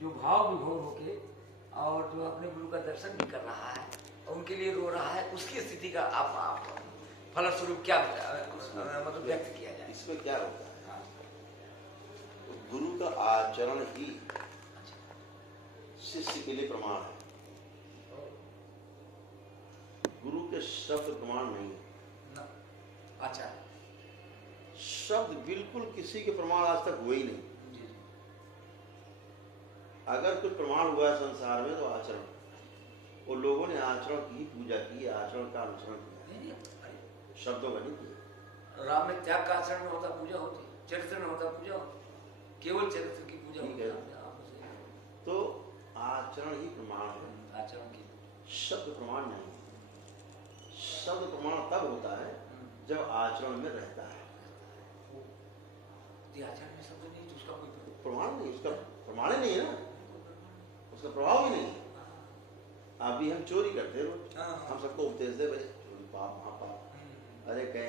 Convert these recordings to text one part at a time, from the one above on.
जो भाव विभोर होके और जो अपने गुरु का दर्शन भी कर रहा है और उनके लिए रो रहा है, उसकी स्थिति का आप फलस्वरूप क्या मतलब व्यक्त किया जाए? इसमें क्या होता है, गुरु का आचरण ही शिष्य के लिए प्रमाण है। गुरु के शब्द प्रमाण नहीं है। अच्छा, शब्द बिल्कुल किसी के प्रमाण आज तक हुए ही नहीं। अगर कुछ प्रमाण हुआ है संसार में तो आचरण, और लोगों ने आचरण की पूजा की, आचरण का अनुसरण किया, शब्दों का नहीं किया। राम में त्याग का आचरण में होता पूजा होती, चरित्र में होता पूजा होती, केवल चरित्र की पूजा होती है। तो आचरण ही प्रमाण है, आचरण की शब्द प्रमाण नहीं। शब्द प्रमाण तब होता है जब आचरण में रहता है। आचरण में शब्द नहीं तो उसका कोई प्रमाण नहीं, उसका प्रमाण ही नहीं है ना, उसका प्रभाव ही नहीं। अभी हम चोरी करते रोज, हम सबको उपदेश दे भाई चोरी पाप महापाप, अरे कहीं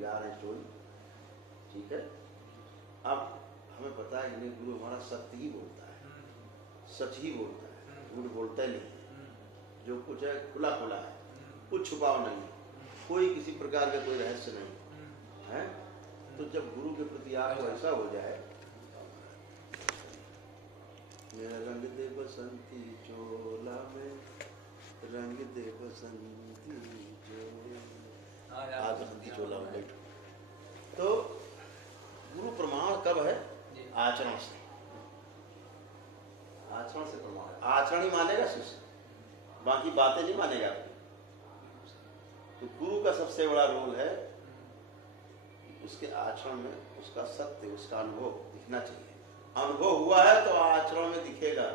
जा रहे हैं चोरी, ठीक है। अब हमें पता है कि गुरु हमारा सत्य ही बोलता है, सच ही बोलता है, झूठ बोलता ही नहीं। जो कुछ है खुला खुला है, कुछ छुपाव नहीं, कोई किसी प्रकार का कोई रहस्य नहीं है। तो जब गुरु के प्रति आपको ऐसा हो जाए, मेरा रंग दे बसंती चोला में, रंग दे बसंती आज बसंती चोला में बैठो। तो गुरु प्रमाण कब है? आचरण से। आचरण से प्रमाण, आचरण ही मानेगा शिष्य, बाकी बातें नहीं मानेगा। तो गुरु का सबसे बड़ा रोल है उसके आचरण में उसका सत्य, उसका अनुभव दिखना चाहिए। अनुभव हुआ है तो आचरण में दिखेगा।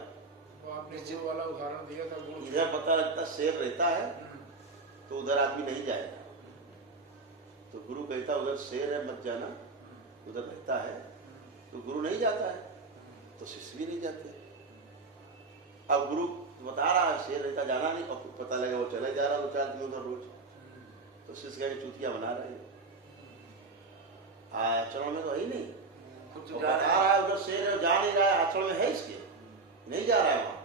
तो आपने जो वाला उदाहरण दिया था, इधर पता लगता शेर रहता है तो उधर आदमी नहीं जाएगा। तो गुरु कहता उधर शेर है मत जाना, उधर रहता है तो गुरु नहीं जाता है, तो शिष्य भी नहीं जाते। अब गुरु बता रहा है शेर रहता जाना नहीं, और पता लगा वो चले जा रहा है 2-4 दिन उधर रोज, तो शिष्य कहेंगे चूतिया बना रहे हैं। आचरण में तो है ही नहीं, तो बता रहा है उधर शेर है, जा नहीं रहा है, आचरण में है इसके, नहीं जा रहा है वहां,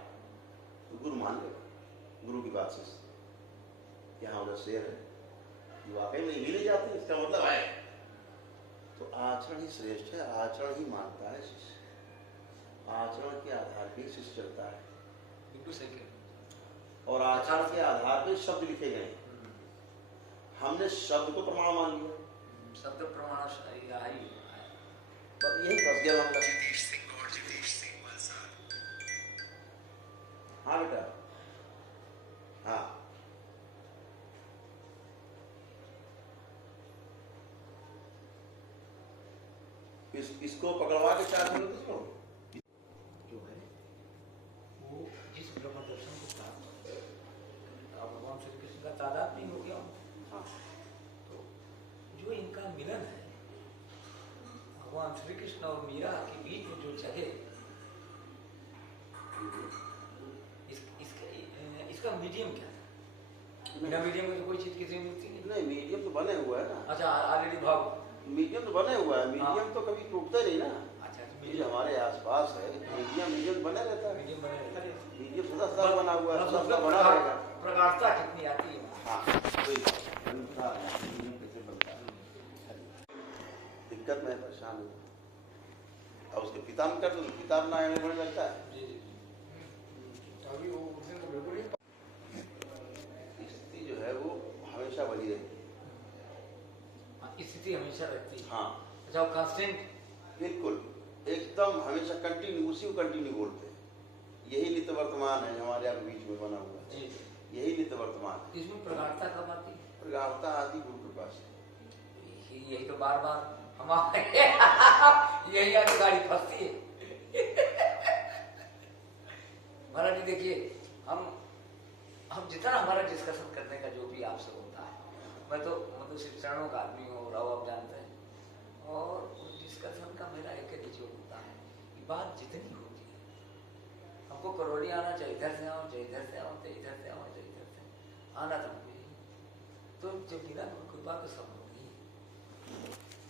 तो गुरु मान लेगा गुरु की बात से कि हाँ उधर शेर है, वाकई में भी नहीं जाते, इसका मतलब है। तो आचरण ही श्रेष्ठ है, आचरण ही मानता है शिष्य, आचरण के आधार पर शिष्य चलता है। और आचरण के आधार पर शब्द लिखे गए। हमने शब्द को प्रमाण मान लिया, शब्द प्रमाण यही फंस गया मामला। हाँ बेटा, हाँ इसको पकड़वा के चार जो है वो जिस ब्रह्म दर्शन को प्राप्त भगवान श्री कृष्ण का तादाद नहीं हो गया। हाँ। तो जो इनका मिलन है भगवान श्री कृष्ण और मीरा के बीच में जो जगह, इसका मीडियम क्या था? बिना मीडियम में तो कोई चीज किसी में मिलती नहीं। मीडियम तो बने हुआ है ना। अच्छा, ऑलरेडी भाव मीडियम तो बने हुआ है, मीडियम तो कभी टूटता नहीं ना। अच्छा, तो मीडियम हमारे आसपास है, मीडियम बने रहता है, मीडियम बने रहता है, मीडियम सदा बना हुआ है, सदा बना रहेगा। प्रगाढ़ता कितनी आती है? हाँ, कैसे बनता है, दिक्कत में परेशान हूँ। अब उसके पिता में कर दो, पिता अपना होने लगता है। अभी वो उस दिन तो बिल्कुल ही स्थिति जो है वो हमेशा बनी रहती है। स्थिति हमेशा रहती है। हाँ, अच्छा, कांस्टेंट, बिल्कुल एकदम हमेशा कंटिन्यू, उसी को कंटिन्यू बोलते हैं। यही नित्य वर्तमान है हमारे यहाँ बीच में बना हुआ है, यही नित्य वर्तमान है। इसमें प्रगाढ़ता कब आती है? प्रगाढ़ता आदि गुरु कृपा से। यही तो बार बार हमारे यही आगे गाड़ी फंसती है। महाराज जी देखिए, हम जितना हमारा डिस्कशन करने का जो भी आपसे होता है, मैं तो मतलब शिक्षणों का आदमी हूँ और आप जानते हैं, और उस डिस्कशन का मेरा एक निचोड़ होता है कि बात जितनी होती है हमको करोड़ी आना चाहिए, इधर से आओ, चाहे इधर से आओ, चाहे इधर से आओ, चाहे इधर से आना था मुझे। तो जब बिना कृपा के सब होगी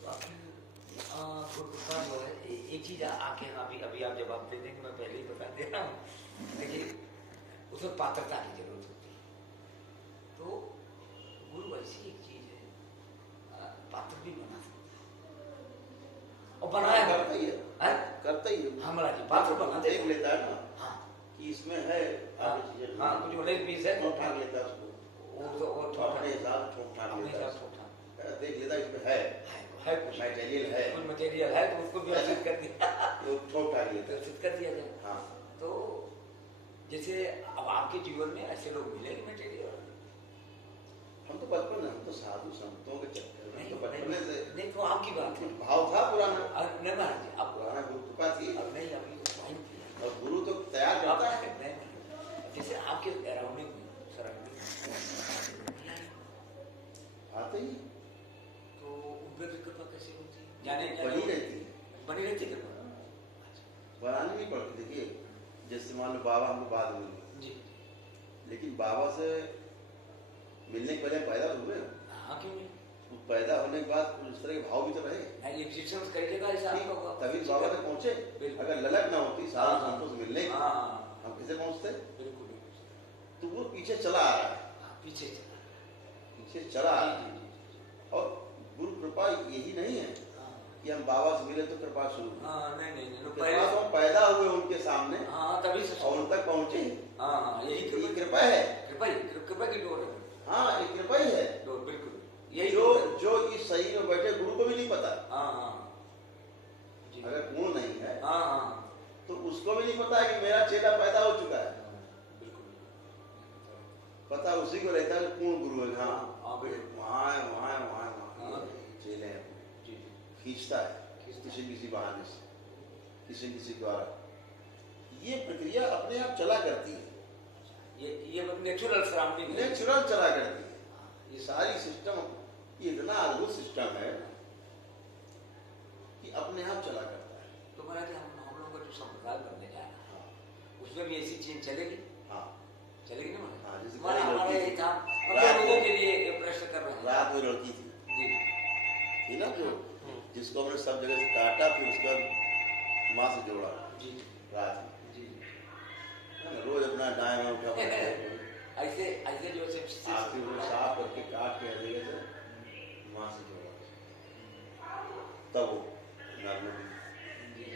तो गुरुकृपा जो है एक चीज आके अभी अभी आप जवाब दे देंगे, मैं पहले ही बता दे रहा हूँ। देखिए उसमें पात्रता की जरूरत होती है। तो गुरु ऐसी एक चीज है, पात्र भी बना सकता है और बनाया करता ही है, करता ही है। हमारा जी पात्र बना देख लेता है ना। हाँ कि इसमें है आगे चीजें। हाँ कुछ उन्नीस बीस है तो ठाक लेता है उसको, और अपने हिसाब से ठोक ठाक अपने लेता हिसाब है, से देख लेता है इसमें है कुछ मटेरियल है, कुछ मटेरियल है तो उसको व्यवस्थित कर दिया, तो ठोक ठाक लेता है। व्यवस्थित कर दिया जाए। हाँ तो जैसे अब आपके जीवन में ऐसे लोग मिले मटेरियल, हम तो बचपन, हम तो साधु संतों के चक्कर में तो बचपन से नहीं तो आपकी बात है, भाव था पुराना। नहीं महाराज जी अब पुराना गुरु कृपा थी, अब नहीं अभी टाइम किया और गुरु तो तैयार करता है। जैसे आपके अराउंडिंग में सराउंडिंग आते ही तो उनपे भी कृपा कैसे होती है, जाने बनी रहती है, बनी रहती कृपा बनानी नहीं पड़ती। देखिए जैसे मान लो बाबा हमको बाद में मिले, जी, लेकिन बाबा से मिलने के पहले पैदा हुए, हाँ क्यों नहीं, पैदा होने के बाद इस तरह के भाव भी तो रहे, नहीं एग्जिस्टेंस कई जगह ऐसा आपका हुआ, तभी बाबा तक पहुंचे। बिल्कुल। अगर ललक ना होती साधु संतों से मिलने की, हाँ हम कैसे पहुंचते? बिल्कुल बिल्कुल, तो वो पीछे चला आ रहा है, पीछे चला, पीछे चला आ रहा है। और गुरु कृपा यही नहीं है कि हम बाबा से मिले तो कृपा शुरू हुई। हाँ नहीं कृपा तो हम पैदा हुए उनके सामने हाँ तभी से और उन तक पहुंचे। हाँ यही कृपा है, कृपा की डोर है, हाँ ये कृपा ही है। डोर बिल्कुल यही जो इस शरीर में बैठे गुरु को भी नहीं पता, हाँ अगर गुण नहीं है हाँ तो उसको भी नहीं पता है कि मेरा चेला पैदा हो चुका है। बिल्कुल पता उसी को रहता है पूर्ण गुरु है। हाँ बिल्कुल वहाँ चेले हैं, खींचता है किसी बहाने से, किसी द्वारा। ये प्रक्रिया अपने आप चला करती है, ये नेचुरल सराउंडिंग नेचुरल चला करती है। ये सारी सिस्टम ये इतना अद्भुत सिस्टम है कि अपने आप चला करता है। तो महाराज हम लोगों का जो संप्रदाय बनने जा रहा है उसमें भी ऐसी चीज चलेगी, हाँ चलेगी ना महाराज? हाँ, जैसे हमारा यही था, हम रात लोगों के लिए ये प्रश्न कर रहे हैं। रात में लड़की थी जी ना, जो जिसको हमने सब जगह से काटा, फिर उसके बाद माँ से जोड़ा जी रात में। जी रोज अपना दाएं में उठा ऐसे ऐसे जो आखिर वो साफ करके काट के हर जगह से माँ से जोड़ा, तब वो नॉर्मली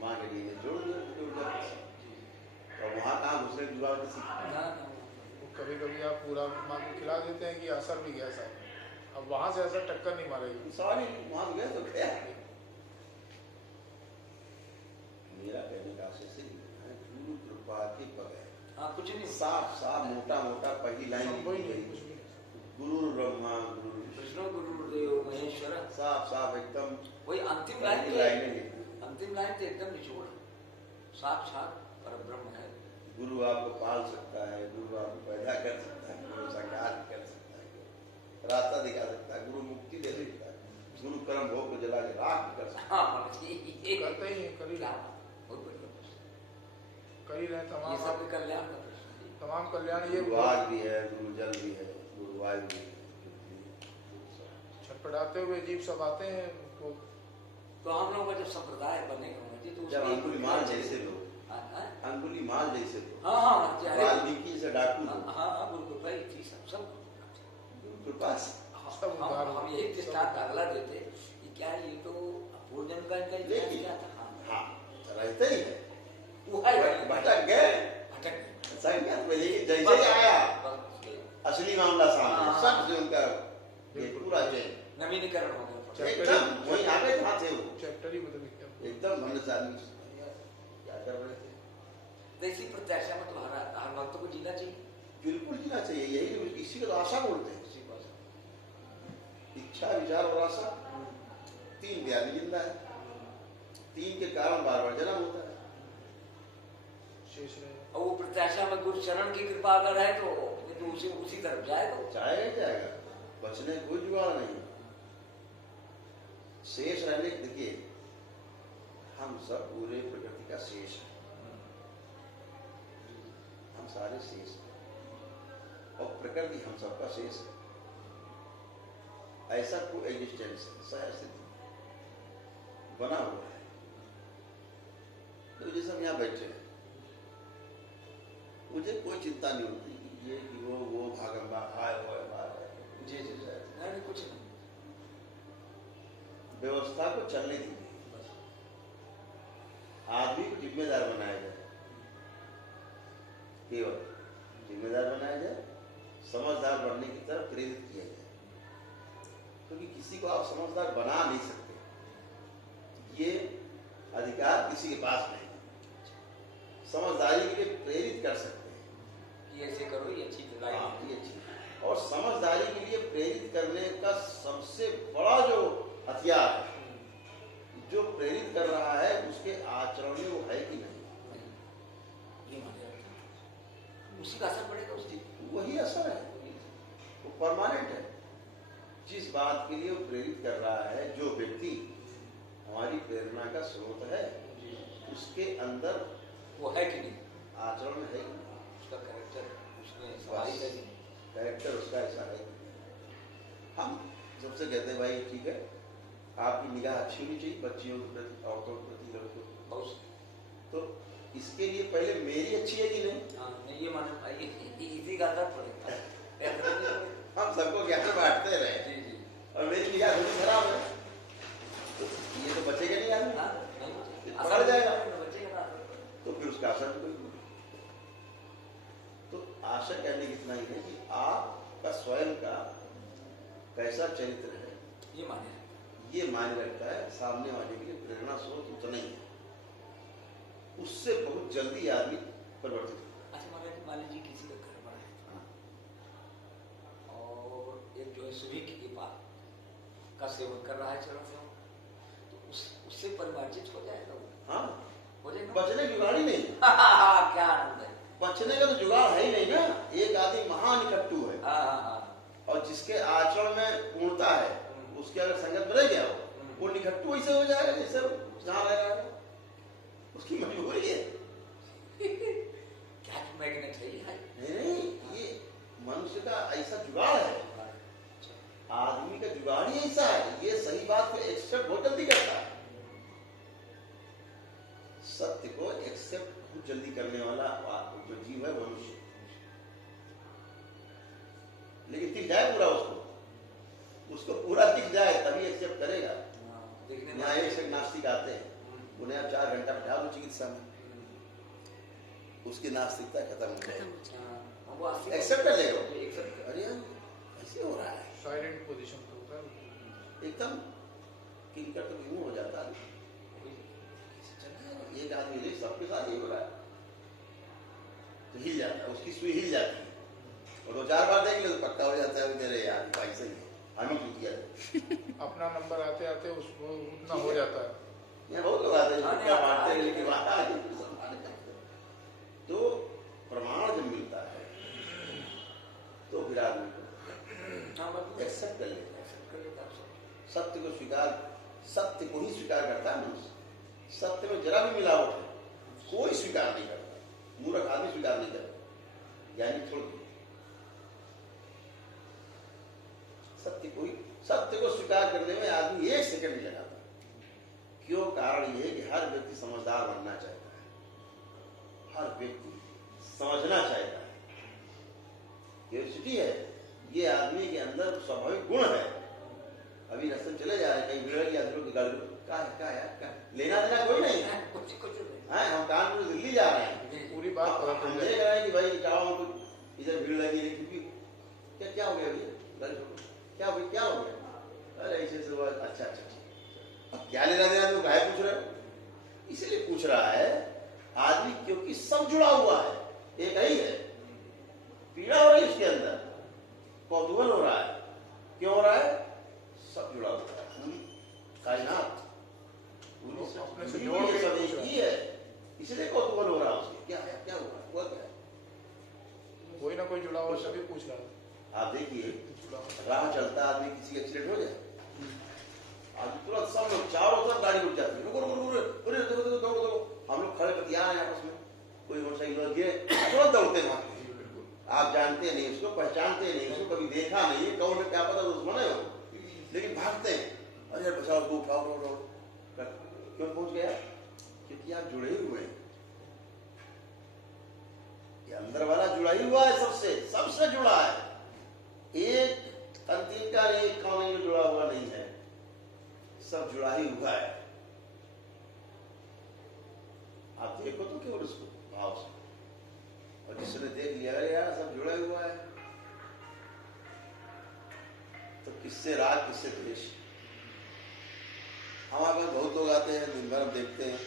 माँ के लिए जोड़ दिया। और वहाँ कहाँ घुसने की बात किसी कभी कभी आप पूरा माँ को खिला देते हैं कि असर भी गया साहब, अब वहां से असर टक्कर नहीं मारेगी। सॉरी वहाँ गए तो गया। मेरा कहने का आशय से गुरु कृपा के बगैर कुछ नहीं, साफ साफ मोटा मोटा पहली लाइन लिखी गई, गुरु ब्रह्मा गुरु विष्णु गुरुदेव महेश्वर, साफ साफ एकदम वही अंतिम पहली लाइन लाइन लिखी। अंतिम लाइन तो एकदम निचोड़, साक्षात परब्रह्म है। गुरु आपको पाल सकता है, गुरु आपको पैदा कर सकता है, गुरु साकार कर सकता है, रास्ता दिखा सकता है, गुरु मुक्ति दे सकता है, गुरु कर्म भोग को जला के राख कर सकता हाँ ये करते ही हैं, कर ही रहे, बहुत बढ़िया प्रश्न, कर ही रहे ये तमाम सब कल्याण का प्रश्न है। तमाम कल्याण। है। ये गुरु आग भी है, गुरु जल भी है, गुरु वायु भी है, छटपटाते हुए अजीब सब आते हैं उनको। तो हम लोगों का जब संप्रदाय बनेगा तो जब उसमें अंगुलीमाल जैसे लोग, हाँ हाँ अंगुलीमाल जैसे लोग, हाँ वाल्मीकि से डाकू लोग, हाँ बिल्कुल भाई थी सब गुरु कृपा से सब उद्धार हम यही दृष्टांत अगला देते कि क्या ये तो पूर्वजन्म का इनका इतिहास लेकिन क्या था। हाँ रहते ही है, वो है भटक गए भटक संगत में, लेकिन जैसे ही आया गए, असली मामला सामने, हाँ। सब से उनका ये पूरा चेंज नवीनीकरण हो गया। एकदम वही आगे कहाँ थे वो, चैप्टर ही बदल गया। एकदम भंडसाली क्या कर रहे थे। तो इसी प्रत्याशा में तो हर भक्त को जीना चाहिए। बिल्कुल जीना चाहिए, यही इसी को तो आशा बोलते हैं। इसी बात इच्छा विचार और आशा, तीन व्याधि जिंदा है, तीन के कारण बार बार जन्म होता है। शेष रहे और वो प्रत्याशा में गुरु चरण की कृपा अगर है तो उसी तरफ जाएगा, जाएगा ही जाएगा, बचने कोई जुगाड़ नहीं। शेष रहने, देखिए हम सब पूरे प्रकृति का शेष है, हम सारे शेष हैं और प्रकृति हम सबका शेष है। ऐसा कोई एग्जिस्टेंस है, सहस्थिति बना हुआ है। तो जैसे हम यहाँ बैठे हैं, मुझे कोई चिंता नहीं होती कि ये कि वो भागम भाग आए हुए जी जी जी, नहीं कुछ नहीं, व्यवस्था को चलने दीजिए, आदमी को जिम्मेदार बनाया जाए, केवल जिम्मेदार बनाया जाए, समझदार बनने की तरफ प्रेरित किया जाए, क्योंकि किसी को आप समझदार बना नहीं सकते, ये अधिकार किसी के पास नहीं। समझदारी के लिए प्रेरित कर सकते हैं कि ऐसे करो, ये अच्छी दिलाई है, ये अच्छी, और समझदारी के लिए प्रेरित करने का सबसे बड़ा जो हथियार है, जो प्रेरित कर रहा है उसके आचरण में वो है कि नहीं, ये माने रखते, उसी का असर पड़ेगा, उसकी वही असर है, वो परमानेंट है। जिस बात के लिए वो प्रेरित कर रहा है, जो व्यक्ति हमारी प्रेरणा का स्रोत है, उसके अंदर वो है कि नहीं, आचरण है कि नहीं, उसका कैरेक्टर, उसमें सवारी है, कैरेक्टर उसका ऐसा है। हम सबसे कहते हैं भाई ठीक है, आपकी निगाह अच्छी होनी चाहिए बच्चियों के प्रति, औरतों के प्रति, लड़कों के प्रति, तो इसके लिए पहले मेरी अच्छी है कि नहीं? हाँ, नहीं ये माने भाई, इसी का असर पड़ेगा। हम सबको ज्ञान बांटते रहे जी जी, और मेरी निगाह थोड़ी खराब है, तो ये तो बचेगा नहीं आदमी, हाँ, नहीं बचेगा, पकड़ जाएगा, बचेगा ना, तो फिर उसका असर भी कोई नहीं। तो आशा कहने की इतना ही है कि आपका स्वयं का कैसा चरित्र है, ये माने, ये मायने रखता है। सामने वाले के लिए प्रेरणा स्रोत उतना ही है, उससे बहुत जल्दी आदमी परिवर्तित होता अच्छा मान लीजिए किसी का घर बना है और एक जो है सुबह की पात का सेवन कर रहा है, चरण सेवन, तो उससे परिमार्जित हो जाएगा वो, हाँ, हो जाएगा, बचने की जुगाड़ ही नहीं, क्या आनंद है, बचने का तो जुगाड़ है ही नहीं ना। एक आदमी महान इकट्ठू है, हाँ, और जिसके आचरण में पूर्णता है, उसकी अगर संगत में रह गया वो निकट्टू ऐसे हो जाएगा जैसे जहाँ रह रहा है, उसकी मजबूरी है। क्या मैग्नेट है ये, नहीं, ये मनुष्य का ऐसा जुगाड़ है, आदमी का जुगाड़ ही ऐसा है, ये सही बात को एक्सेप्ट बहुत जल्दी करता है, सत्य को एक्सेप्ट बहुत जल्दी करने वाला जो जीव है मनुष्य, लेकिन दिख जाए पूरा उसको पूरा दिख जाए तभी एक्सेप्ट करेगा। यहाँ एक से नास्तिक आते हैं, उन्हें आप 4 घंटा बैठा दो चिकित्सा में, उसकी नास्तिकता खत्म हो जाएगी, एक्सेप्ट कर लेगा, अरे ऐसे हो रहा है, साइलेंट पोजीशन पे होता है, एकदम किनकर तो यूं हो जाता है, एक आदमी नहीं, सबके साथ ये हो रहा है, तो हिल जाता है, उसकी सुई हिल जाती है, और 2-4 बार देख ले तो पक्का हो जाता है, मेरे यार भाई सही है, हमें क्यों किया अपना नंबर आते आते उसको उतना हो जाता है। यहाँ बहुत लोग आते हैं क्या बांटते हैं, लेकिन बात आ तो प्रमाण जब मिलता है तो फिर आदमी को एक्सेप्ट कर लेता है, सत्य को स्वीकार, सत्य को ही स्वीकार करता है मनुष्य, सत्य में जरा भी मिलावट है कोई स्वीकार नहीं करता, मूर्ख आदमी स्वीकार नहीं करता, यानी छोड़ सत्य को स्वीकार करने में आदमी 1 सेकंड नहीं लगाता। क्यों? कारण यह है कि हर व्यक्ति समझदार बनना चाहता है, हर व्यक्ति समझना चाहता है, क्यूरियोसिटी है, ये आदमी के अंदर स्वाभाविक गुण है। अभी रास्ते में चले जा रहे हैं, कहीं भीड़ की आदमियों की गाड़ी क्या है लेना देना कोई नहीं है, हम कानपुर दिल्ली जा रहे हैं, पूरी बात हम देख रहे हैं कि भाई चावल कुछ इधर भीड़ लगी है, क्योंकि क्या हो गया भैया, क्या हो गया, अरे ऐसे से अच्छा, अब क्या लेना देना तो काहे पूछ रहे हो, इसलिए पूछ रहा है आदमी, क्योंकि सब जुड़ा हुआ है, एक ही है, पीड़ा हो रही है उसके अंदर, कौतूहल हो रहा है, क्यों हो रहा है, सब जुड़ा हुआ है, पूरी कायनात अपने से जोड़ के सब एक ही है, इसलिए कौतूहल हो रहा है उसके, क्या है, क्या हुआ, हुआ क्या है, कोई ना कोई जुड़ा हुआ सभी पूछ रहा है। आप देखिए राह चलता आदमी, किसी एक्सीडेंट हो जाए, आज तुरंत सब लोग चारों तरफ गाड़ी उठ जाती है, रुको, हम लोग खड़े बतिया रहे हैं आपस में, कोई मोटरसाइकिल गिरे तुरंत दौड़ते हैं वहां, आप जानते नहीं उसको, पहचानते नहीं उसको, कभी देखा नहीं है, कौन क्या पता दुश्मन है वो, लेकिन भागते हैं, अरे बचाओ उसको, उठाओ, क्यों पहुंच गया? क्योंकि आप जुड़े हुए हैं। ये अंदर वाला जुड़ा ही हुआ है, सबसे जुड़ा है। एक अंतिम का एक कौन जो जुड़ा हुआ नहीं है, सब जुड़ा ही हुआ है। आप देखो तो केवल उसको भाव से, और जिसने देख लिया यार सब जुड़ा हुआ है, तो किससे राग किससे द्वेष। हमारे पास बहुत लोग आते हैं, दिन भर हम देखते हैं,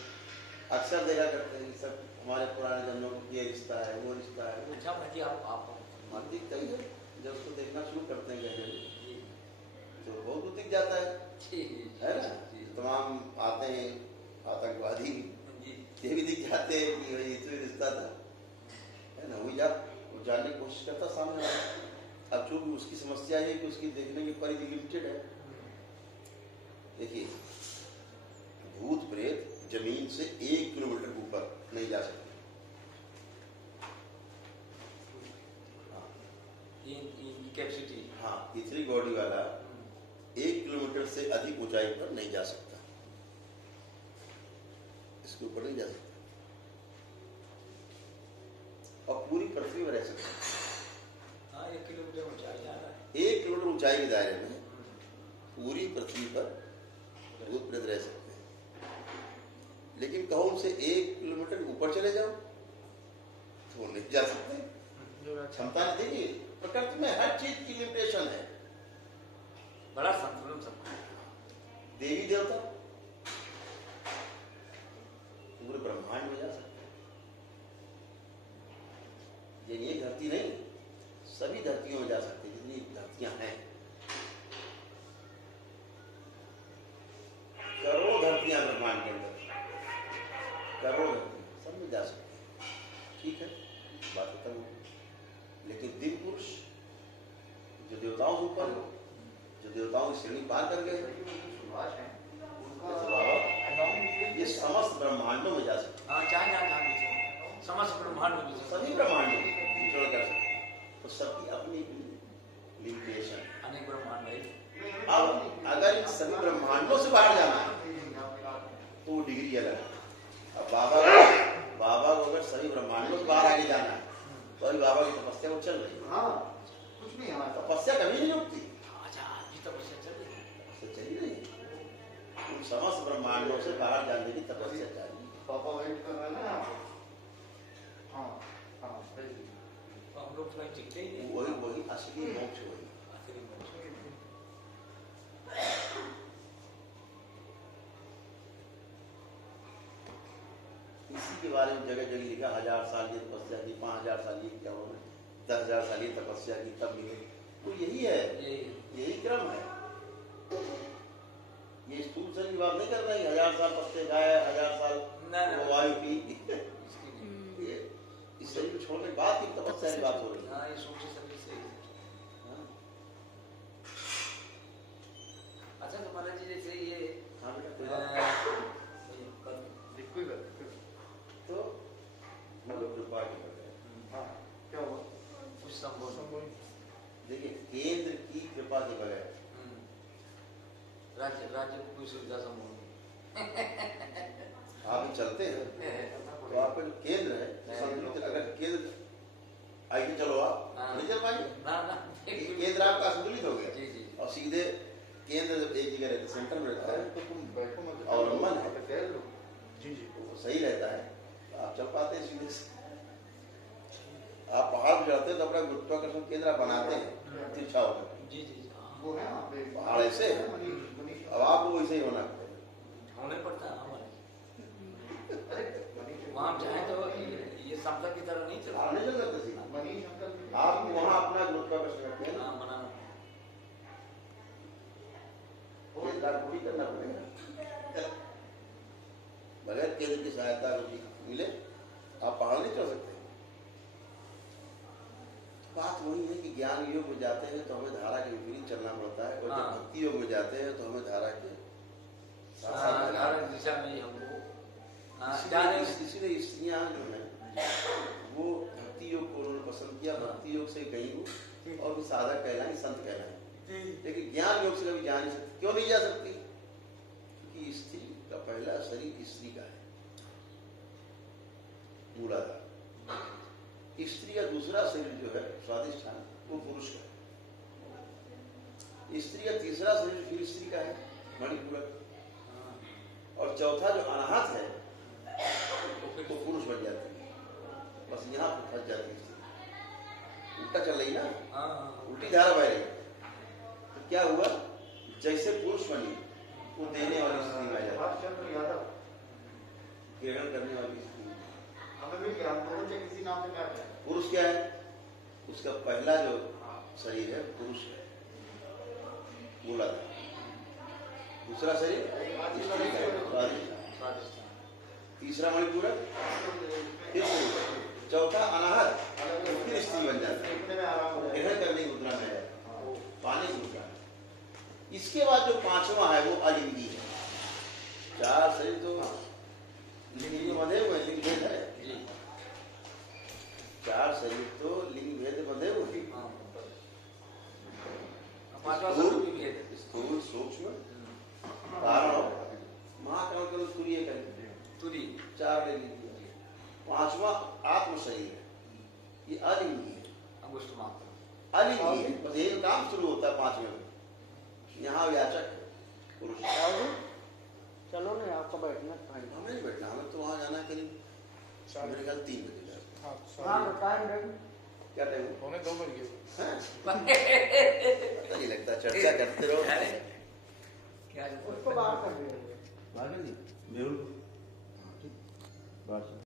अक्सर देखा करते हैं कि सब हमारे पुराने जन्मों को ये रिश्ता है, वो रिश्ता है। अच्छा भाजी आप दिखता ही है, जब उसको देखना शुरू करते हैं गहरे तो बहुत दिख जाता है ना। तमाम आते हैं आतंकवादी, ये भी दिख जाते हैं कि ये तो रिश्ता था, है ना। वही वो जानने की कोशिश करता सामने वाला। अब चूंकि उसकी समस्या ये कि उसकी देखने की परिधि लिमिटेड है। देखिए, भूत प्रेत जमीन से 1 किलोमीटर ऊपर नहीं जा सकते। कैपेसिटी, हाँ, इतनी बॉडी वाला 1 किलोमीटर से अधिक ऊंचाई पर नहीं जा सकता, इसके ऊपर नहीं जा सकता। और पूरी पृथ्वी में रह सकता है। हाँ, 1 किलोमीटर ऊंचाई जा रहा है। 1 किलोमीटर ऊंचाई के दायरे में पूरी पृथ्वी पर भूत प्रेत रह सकते हैं। लेकिन कहो उनसे 1 किलोमीटर ऊपर चले जाओ तो वो नहीं जा सकते, क्षमता नहीं देगी। प्रकृति में हर चीज की लिमिटेशन है। बड़ा संतुलन सब। देवी देवता पूरे ब्रह्मांड में जा सकते हैं। ये धरती नहीं, सभी धरतियों में जा सकते हैं, जितनी धरतियां हैं। करोड़ों धरतियां ब्रह्मांड के अंदर, करोड़ों धरतियां सब में जा सकते हैं। ठीक है, बात खत्म हो। लेकिन दिव्य पुरुष जो देवताओं से ऊपर हो, जो देवताओं की श्रेणी पार कर गए, ये समस्त ब्रह्मांडों में जा सकते। हाँ, चाहे समस्त ब्रह्मांड में भी सभी ब्रह्मांडों विचरण कर सकते। तो सबकी अपनी लिमिटेशन, अनेक ब्रह्मांड है। अब अगर इन सभी ब्रह्मांडों से बाहर जाना है तो वो डिग्री अलग है। अब बाबा को अगर सभी ब्रह्मांडों से बाहर आगे जाना है तो अभी बाबा की तपस्या वो चल रही है। हाँ, कुछ नहीं हमारा तपस्या कभी नहीं रुकती। अच्छा, अभी तपस्या चल रही है। तपस्या चली नहीं, उन समस्त ब्रह्मांडों से बाहर जाने की तपस्या चाहिए। पापा वेट कर रहे हैं ना। हाँ हाँ, सही। तो हम लोग थोड़ा टिकते ही नहीं। वही असली मोक्ष वही। आखिरी मोक्ष। इसी के बारे में जगह जगह लिखा, 1000 साल ये तपस्या की, 5000 साल ये क्या होना, 10,000 साल ये तपस्या की तब मिले। तो यही है, यही क्रम है। ये स्थूल शरीर की बात नहीं कर रहे हैं 1000 साल पत्ते खाए, 1000 साल वो वायु पी। ये इस शरीर को छोड़ने के बाद की तपस्या की बात हो रही है। हाँ, ये सूक्ष्म शरीर से। अच्छा, तो महाराज जी जैसे ये हाँ बेटा, कोई बात तो मतलब कृपा की बगैर। हाँ, क्या हुआ? कुछ संभव। देखिए, केंद्र की कृपा के बगैर राज्य को कोई सुविधा संभव नहीं। आप चलते हैं तो आपका जो केंद्र है संतुलित, अगर केंद्र आगे चलो आप नहीं चल पाएंगे ना। केंद्र आपका संतुलित हो गया। जी। और सीधे केंद्र जब एक जगह रहता, सेंटर में रहता है, तो तुम बैठो मत, अवलंबन है, कह लो। जी वो सही रहता है, तो आप चल पाते हैं सीधे से। आप पहाड़ पर चढ़ते हैं तो अपना गुरुत्वाकर्षण केंद्र आप बनाते हैं तिरछा होकर। जी। वो है वहाँ पे पहाड़ ऐसे है, अब आपको वैसे ही होना पड़ेगा। होने पड़ता है हमारे। वहाँ जाए तो ये समतल की तरह नहीं चलता। आप नहीं चल सकते सीधा, मनीष अंकल आपको वहाँ अपना गुरुत्वाकर्षण करते हैं, हाँ, बनाना केंद्र आपको ही करना पड़ेगा। बगैर केंद्र की सहायता मिले आप पहाड़ नहीं चढ़ सकते। बात वही है कि ज्ञान योग में जाते हैं तो हमें धारा के विपरीत चलना पड़ता है, और जब भक्ति योग में जाते हैं तो हमें धारा के दिशा में ही हमको इसीलिए स्त्रियां जो है वो भक्ति योग को उन्होंने पसंद किया। भक्ति योग से गई वो और भी साधक कहलाएं, संत कहलाएं, लेकिन ज्ञान योग से कभी जा नहीं सकती। क्यों नहीं जा सकती? क्योंकि स्त्री का का पहला शरीर स्त्री का है, मूलाधार। स्त्री का दूसरा शरीर जो है स्वादिष्ठान, वो पुरुष का है। स्त्री का तीसरा शरीर फिर स्त्री का है, मणिपूरक। और चौथा जो अनाहत है वो पुरुष बन जाती है, बस यहाँ पर फंस जाती है स्त्री। उल्टा चल रही ना, उल्टी धारा बह रही। तो क्या हुआ, जैसे पुरुष बनी वो देने वाली स्त्री में आ जाती है, चंद्र यादव ग्रहण करने वाली स्त्री। हमें भी ज्ञान पुरुष है, किसी नाम से क्या है? पुरुष क्या है, उसका पहला जो शरीर है पुरुष है, मूलाधार। दूसरा शरीर स्त्री का है, स्वादिष्ठान। तीसरा मणिपूरक, फिर शरीर। चौथा अनाहत, फिर स्त्री बन जाती है, ग्रहण करने की मुद्रा में है, पानी की मुद्रा है। इसके बाद जो पांचवा है वो अलिंगी है। चार शरीर तो लिंग में बंधे हुए, लिंग भेद है। चार शरीर तो लिंग भेद बंधे हुए, स्थूल, सूक्ष्म, कारण, महाकर्ण, तुरीय करें, तुरी। चार ले लीजिए। पांचवा आत्म शरीर है, ये अलिंगी है, अंगुष्ठ मात्र। अलिंगी है, बस यही काम शुरू होता है पांचवे में। यहाँ व्याचक है पुरुष। चलो नहीं, आपको बैठना हमें नहीं बैठना, हमें तो वहाँ जाना करीब मेरे ख्याल 3 बजे जाए। हाँ हाँ सॉरी, टाइम देख। क्या टाइम पौने 2 बज गए। है? पता नहीं लगता, चर्चा करते रहो। क्या उसको बाहर कर दिया। बाहर नहीं, मेहुल बाहर से